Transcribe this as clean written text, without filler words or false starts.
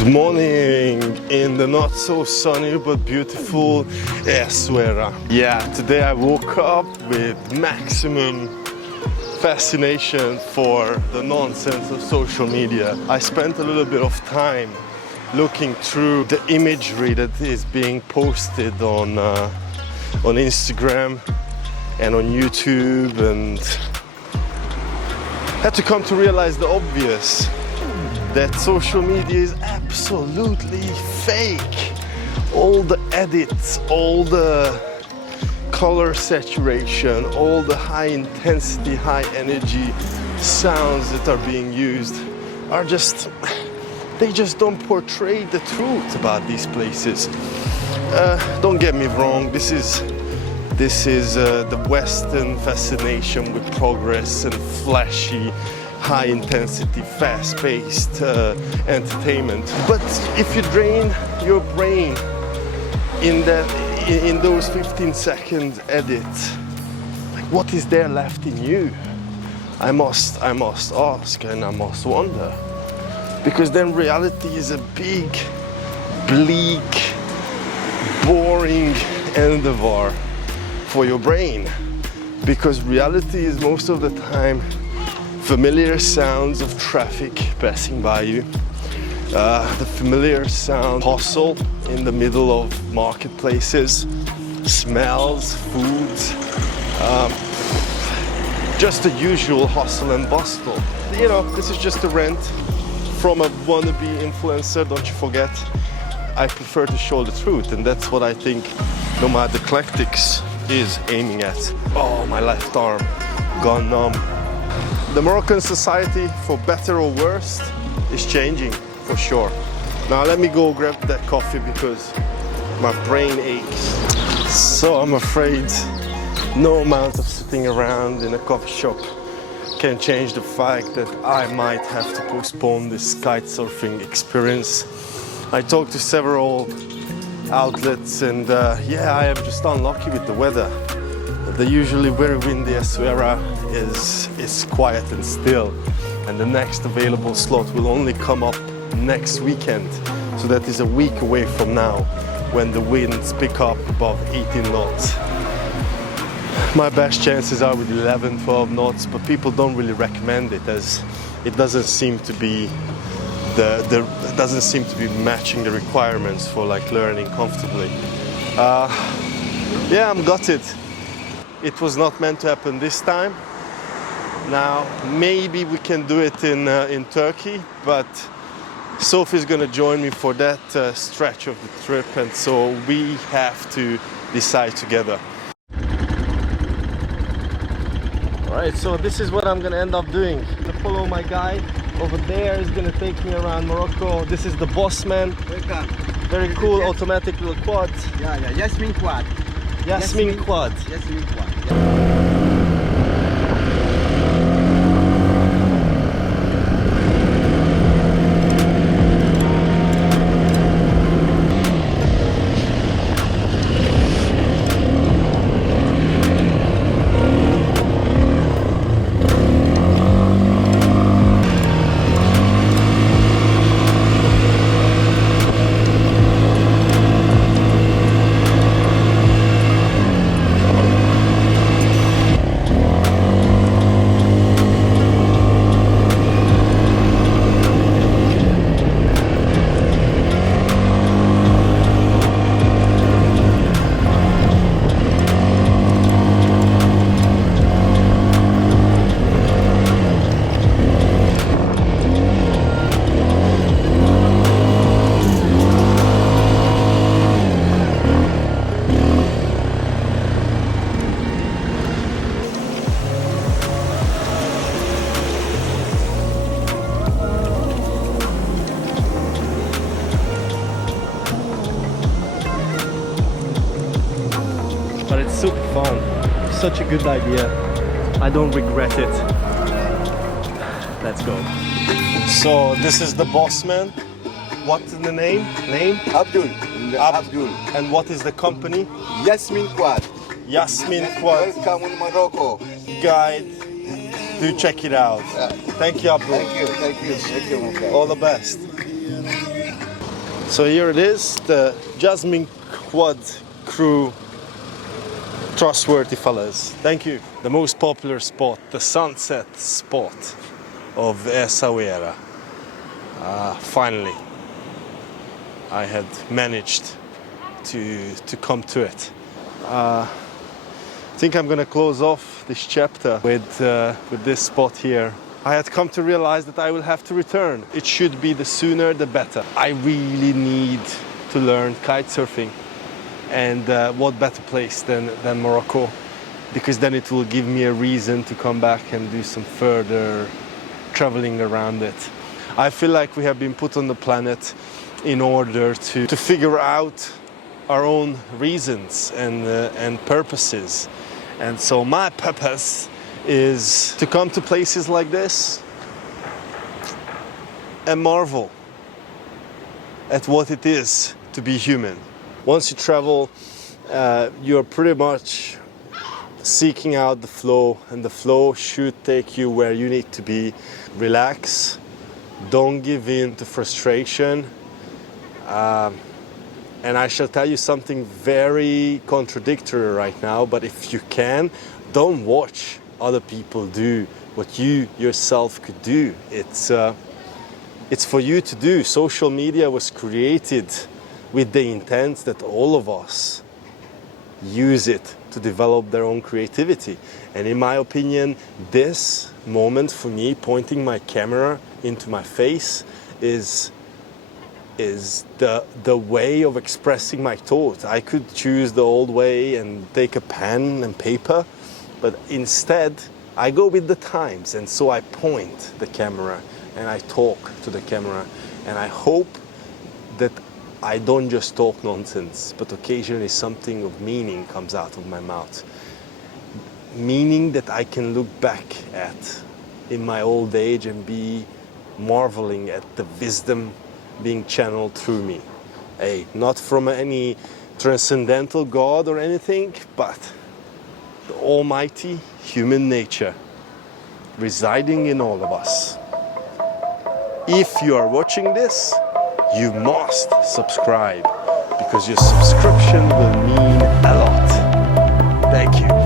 Good morning in the not so sunny but beautiful Essaouira. Yeah, today I woke up with maximum fascination for the nonsense of social media. I spent a little bit of time looking through the imagery that is being posted on Instagram and on YouTube, and had to come to realize the obvious, that social media is absolutely fake. All the edits, all the color saturation, all the high intensity, high energy sounds that are being used are they just don't portray the truth about these places. Don't get me wrong, this is the Western fascination with progress and flashy, high intensity, fast-paced entertainment. But if you drain your brain in those 15-second edits, like, what is there left in you? I must ask and I must wonder. Because then reality is a big, bleak, boring endeavor for your brain. Because reality is most of the time familiar sounds of traffic passing by you, the familiar sound hustle in the middle of marketplaces, smells, foods, just the usual hustle and bustle. You know, this is just a rant from a wannabe influencer, don't you forget. I prefer to show the truth, and that's what I think Nomad Eclectics is aiming at. Oh, my left arm gone numb. The Moroccan society, for better or worse, is changing, for sure. Now let me go grab that coffee because my brain aches. So I'm afraid no amount of sitting around in a coffee shop can change the fact that I might have to postpone this kite surfing experience. I talked to several outlets, and yeah, I am just unlucky with the weather. The usually very windy Essaouira is quiet and still, and the next available slot will only come up next weekend. So that is a week away from now, when the winds pick up above 18 knots. My best chances are with 11, 12 knots, but people don't really recommend it, as it doesn't seem to be matching the requirements for like learning comfortably. Yeah, I'm gutted. It was not meant to happen this time. Now maybe we can do it in Turkey, but Sophie's gonna join me for that stretch of the trip, and so we have to decide together. Alright, so this is what I'm gonna end up doing. To follow my guide over there is gonna take me around Morocco. This is the Bossman. Welcome. Very cool automatic little quad. Yeah, Yasmin quad. Yasmin quad. Yasmin quad. But it's super fun. Such a good idea. I don't regret it. Let's go. So this is the Bossman. What's the name? Abdul. Abdul. And what is the company? Yasmin quad. Yasmin Quad. Welcome in Morocco. Guide. Do check it out. Yeah. Thank you, Abdul. Thank you. My friend. All the best. So here it is, the Jasmine Quad crew, trustworthy fellas. Thank you. The most popular spot, the sunset spot of Essaouira. Finally, I had managed to come to it. I think I'm gonna close off this chapter with this spot here. I had come to realize that I will have to return. It should be the sooner the better. I really need to learn kite surfing, and what better place than Morocco, because then it will give me a reason to come back and do some further traveling around it. I feel like we have been put on the planet in order to figure out our own reasons and purposes. And so my purpose is to come to places like this and marvel at what it is to be human. Once you travel, you're pretty much seeking out the flow, and the flow should take you where you need to be. Relax, don't give in to frustration. And I shall tell you something very contradictory right now, but if you can, don't watch other people do what you yourself could do. It's for you to do. Social media was created with the intent that all of us use it to develop their own creativity. And in my opinion, this moment for me, pointing my camera into my face, is the way of expressing my thought. I could choose the old way and take a pen and paper, but instead I go with the times, and so I point the camera and I talk to the camera, and I hope that I don't just talk nonsense, but occasionally something of meaning comes out of my mouth. Meaning that I can look back at in my old age and be marveling at the wisdom being channeled through me. Hey, not from any transcendental God or anything, but the almighty human nature residing in all of us. If you are watching this, you must subscribe, because your subscription will mean a lot. Thank you.